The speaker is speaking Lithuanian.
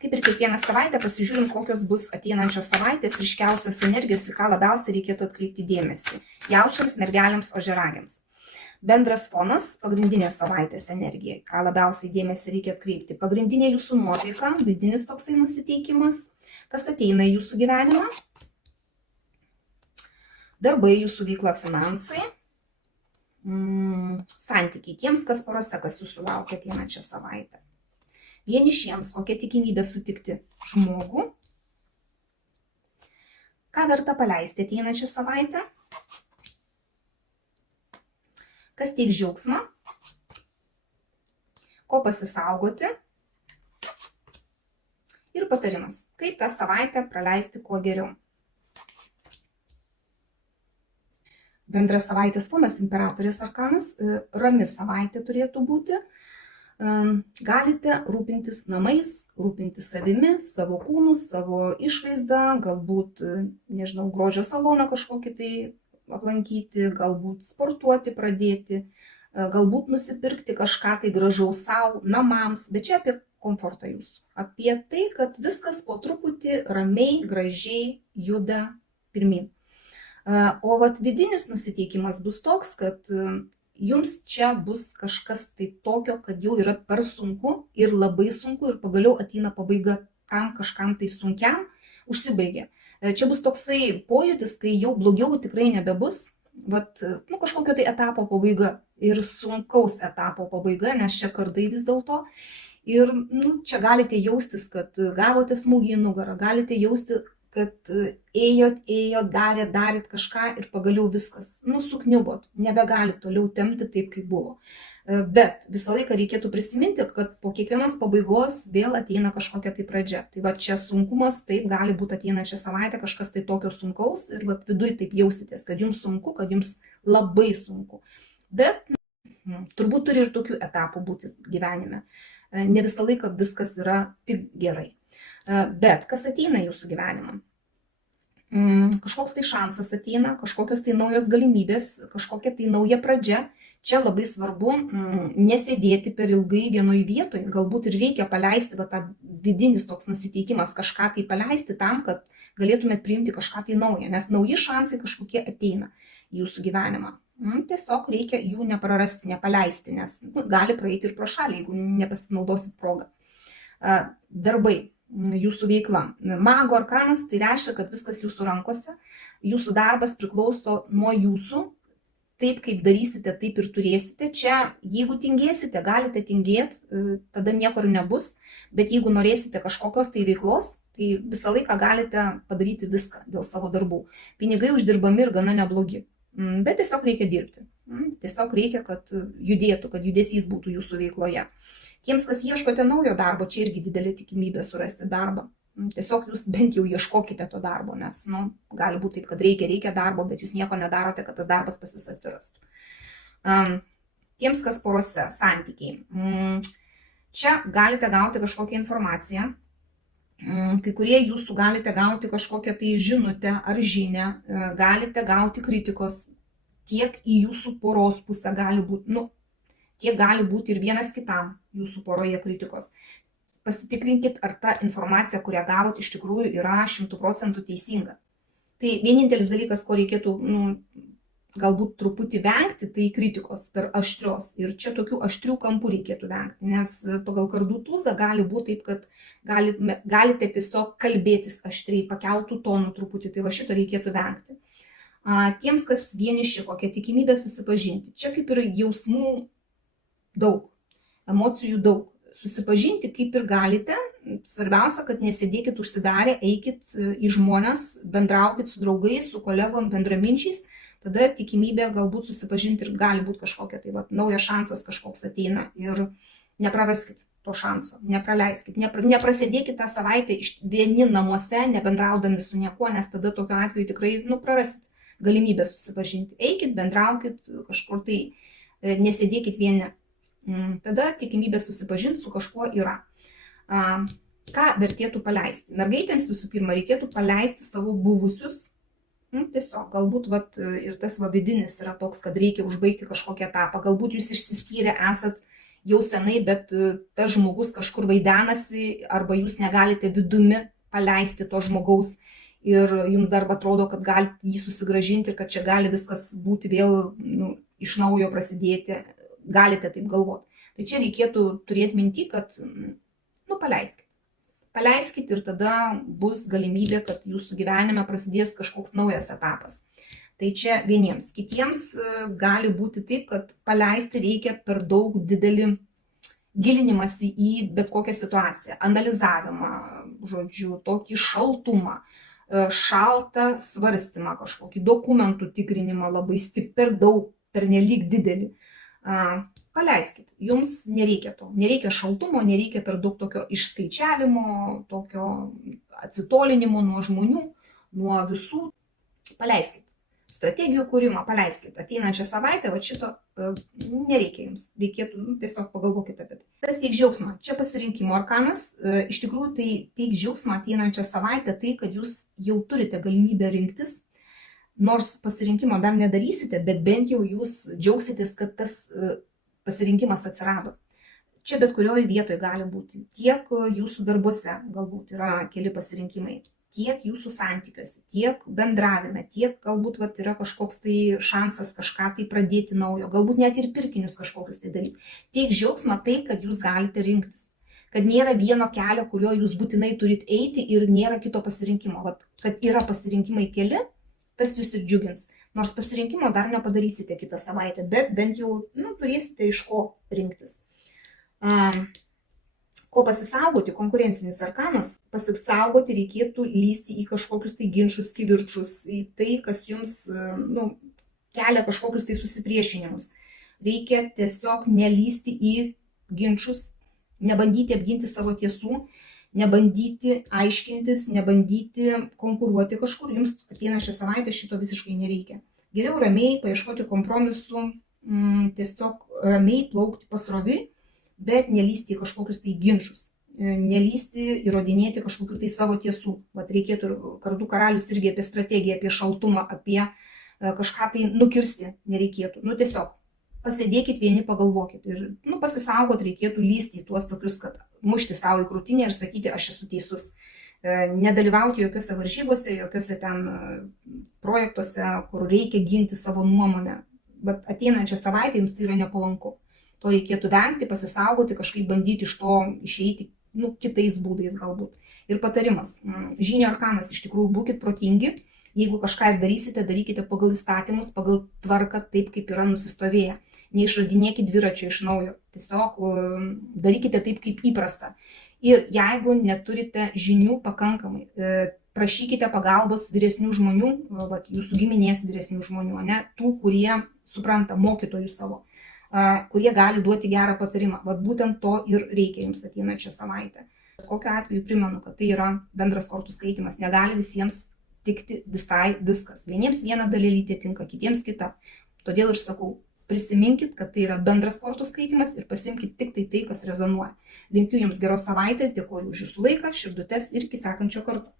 Kaip ir kiekvieną savaitę pasižiūrim, kokios bus ateinančios savaitės ryškiausios energijos, į ką labiausiai reikėtų atkreipti dėmesį. Jaučiams, mergelėms, ožiaragiams. Bendras fonas, pagrindinė savaitės energija, ką labiausiai dėmesį reikia atkreipti. Pagrindinė jūsų nuotaika, vidinis toksai nusiteikimas, kas ateina į jūsų gyvenimą. Darbai, jūsų veikla, finansai. Santykiai tiems, kas porose, kas jūsų laukia ateinančią savaitę. Vienišiems, kokia tikimybė sutikti žmogų. Ką verta paleisti ateinančią savaitę. Kas teiks džiaugsmą. Ko pasisaugoti. Ir patarimas, kaip tą savaitę praleisti kuo geriau. Bendras savaitės fonas, imperatorės arkanas, rami savaitė turėtų būti. Galite rūpintis namais, rūpintis savimi, savo kūnu, savo išvaizdą, galbūt, nežinau, grožio saloną kažkokį tai aplankyti, galbūt sportuoti pradėti, galbūt nusipirkti kažką tai gražaus savo, namams, bet čia apie komfortą jūsų. Apie tai, kad viskas po truputį ramiai, gražiai juda pirmin. O vat vidinis nusiteikimas bus toks, kad jums čia bus kažkas tai tokio, kad jau yra per sunku ir labai sunku ir pagaliau ateina pabaiga tam kažkam tai sunkiam, užsibaigia. Čia bus toksai pojūtis, kai jau blogiau tikrai nebebus, vat, kažkokio tai etapo pabaiga ir sunkaus etapo pabaiga, nes čia kardai vis dėlto. Ir čia galite jaustis, kad gavote smūgį į nugarą, galite jausti, kad ėjot, darėt kažką ir pagaliau viskas, sukniubot, nebegalit toliau tempti taip, kaip buvo. Bet visą laiką reikėtų prisiminti, kad po kiekvienos pabaigos vėl ateina kažkokia tai pradžia. Tai va čia sunkumas, taip gali būti ateinančią savaitę kažkas tai tokio sunkaus ir va viduj taip jausitės, kad jums sunku, kad jums labai sunku. Bet turbūt turi ir tokių etapų būti gyvenime. Ne visą laiką viskas yra tik gerai. Bet kas ateina į jūsų gyvenimą? Kažkoks tai šansas ateina, kažkokios tai naujos galimybės, kažkokia tai nauja pradžia. Čia labai svarbu nesėdėti per ilgai vienoj vietoje, galbūt ir reikia paleisti tą vidinis toks nusiteikimas, kažką tai paleisti tam, kad galėtumėt priimti kažką tai naują, nes nauji šansai kažkokie ateina į jūsų gyvenimą. Tiesiog reikia jų neprarasti, nepaleisti, nes gali praeiti ir pro šalį, jeigu nepasinaudosit progą. Darbai. Jūsų veikla. Mago arkanas tai reiškia, kad viskas jūsų rankose, jūsų darbas priklauso nuo jūsų, taip kaip darysite, taip ir turėsite. Čia, jeigu tingėsite, galite tingėti, tada nieko ir nebus, bet jeigu norėsite kažkokios tai veiklos, tai visą laiką galite padaryti viską dėl savo darbų. Pinigai uždirbami ir gana neblogi, bet tiesiog reikia dirbti. Tiesiog reikia, kad judėtų, kad judesys būtų jūsų veikloje. Tiems, kas ieškote naujo darbo, čia irgi didelė tikimybė surasti darbą. Tiesiog jūs bent jau ieškokite to darbo, nes gali būti taip, kad reikia darbo, bet jūs nieko nedarote, kad tas darbas pas jūs atsirastų. Tiems, kas porose, santykiai. Čia galite gauti kažkokią informaciją. Kai kurie jūsų galite gauti kažkokią tai žinutę ar žinią, galite gauti kritikos, tiek į jūsų poros pusę gali būti, tiek gali būti ir vienas kitam jūsų poroje kritikos. Pasitikrinkit, ar ta informacija, kurią gavot, iš tikrųjų yra 100% teisinga. Tai vienintelis dalykas, ko reikėtų galbūt truputį vengti, tai kritikos per aštrios. Ir čia tokių aštrių kampų reikėtų vengti, nes pagal kardų tūzą gali būti taip, kad galite tiesiog kalbėtis aštriai, pakeltų tonų truputį, tai va šito reikėtų vengti. Tiems, kas vieniši, kokia tikimybė susipažinti. Čia kaip ir jausmų daug, emocijų daug. Susipažinti kaip ir galite, svarbiausia, kad nesėdėkit užsidarę, eikit į žmones, bendraukit su draugais, su kolegom, bendraminčiais, tada tikimybė galbūt susipažinti ir gali būti kažkokia, tai naujas šansas kažkoks ateina ir nepraraskit to šanso, nepraleiskit, neprasėdėkit tą savaitę vieni namuose, nebendraudami su niekuo, nes tada tokiu atveju tikrai prarasit galimybę susipažinti. Eikit, bendraukit kažkur tai, nesėdėkit vieni. Tada tikimybė susipažinti su kažkuo yra. Ką vertėtų paleisti? Mergaitėms visų pirma reikėtų paleisti savo buvusius. Tiesiog, galbūt ir tas vidinis yra toks, kad reikia užbaigti kažkokią etapą. Galbūt jūs išsiskyrę esat jau senai, bet tas žmogus kažkur vaidenasi arba jūs negalite vidumi paleisti to žmogaus ir jums dar atrodo, kad galite jį susigrąžinti ir kad čia gali viskas būti vėl iš naujo prasidėti, galite taip galvoti. Tai čia reikėtų turėti minti, kad paleiskit. Paleiskit ir tada bus galimybė, kad jūsų gyvenime prasidės kažkoks naujas etapas. Tai čia vieniems. Kitiems gali būti taip, kad paleisti reikia per daug didelį gilinimąsi į bet kokią situaciją, analizavimą, žodžiu, tokį šaltumą, šaltą svarstymą kažkokį, dokumentų tikrinimą labai per daug, per nelik didelį. Paleiskit, jums nereikia to, nereikia šaltumo, nereikia per daug tokio išskaičiavimo, tokio atsitolinimo nuo žmonių, nuo visų. Paleiskit. Strategijų kūrimą paleiskit. Ateinančią savaitę, šito nereikia jums. Reikėtų, tiesiog pagalvokite apie tai. Tas teiks džiaugsmą. Čia pasirinkimo arkanas. Iš tikrųjų, tai teiks džiaugsmą ateinančią savaitę tai, kad jūs jau turite galimybę rinktis. Nors pasirinkimo dar nedarysite, bet bent jau jūs džiaugsitės, kad tas pasirinkimas atsirado. Čia bet kurioje vietoje gali būti. Tiek jūsų darbuose galbūt yra keli pasirinkimai. Tiek jūsų santykiuose, tiek bendravime, tiek galbūt yra kažkoks tai šansas kažką tai pradėti naujo, galbūt net ir pirkinius kažkokius tai daryti. Tiek džiaugsmą tai, kad jūs galite rinktis. Kad nėra vieno kelio, kurio jūs būtinai turit eiti ir nėra kito pasirinkimo. Kad yra pasirinkimai keli, tas jūs ir džiugins. Nors pasirinkimo dar nepadarysite kitą savaitę, bet bent jau turėsite iš ko rinktis. Ko pasisaugoti, konkurencinis arkanas, pasisaugoti reikėtų lysti į kažkokius tai ginčius, kivirčus, į tai, kas jums kelia kažkokius tai susipriešinimus. Reikia tiesiog nelysti į ginčius, nebandyti apginti savo tiesų, nebandyti aiškintis, nebandyti konkuruoti kažkur, jums ateinančią savaitę šito visiškai nereikia. Geriau ramiai paieškoti kompromisų, tiesiog ramiai plaukti pasroviui, bet nelysti į kažkokius tai ginčius, nelysti įrodinėti kažkokių tai savo tiesų. Reikėtų ir Kardų karalius irgi apie strategiją, apie šaltumą, apie kažką tai nukirsti nereikėtų. Tiesiog pasėdėkit vieni, pagalvokit ir pasisaugot reikėtų lysti į tuos tokius, kad mušti savo į krūtinę ir sakyti, aš esu teisus. Nedalyvauti jokiose varžybose, jokiose ten projektuose, kur reikia ginti savo nuomonę. Bet ateinančią savaitę jums tai yra nepalanku. To reikėtų vengti, pasisaugoti, kažkaip bandyti iš to išeiti kitais būdais galbūt. Ir patarimas. Žynio arkanas, iš tikrųjų būkit protingi. Jeigu kažką ir darysite, darykite pagal įstatymus, pagal tvarką, taip kaip yra nusistovėję. Neišradinėkit dviračio iš naujo. Tiesiog darykite taip kaip įprasta. Ir jeigu neturite žinių pakankamai, prašykite pagalbos vyresnių žmonių, jūsų giminės vyresnių žmonių, tų, kurie supranta, mokytojų savo, kurie gali duoti gerą patarimą. Būtent to ir reikia jums ateinančią savaitę. Kokiu atveju primenu, kad tai yra bendras kortų skaitymas. Negali visiems tikti visai viskas. Vieniems viena dalelytė tinka, kitiems kita. Todėl ir sakau, prisiminkit, kad tai yra bendras kortų skaitimas ir pasimkit tik tai, kas rezonuoja. Linkiu jums geros savaitės, dėkoju už jūsų laiką, širdutes ir iki sekančio karto.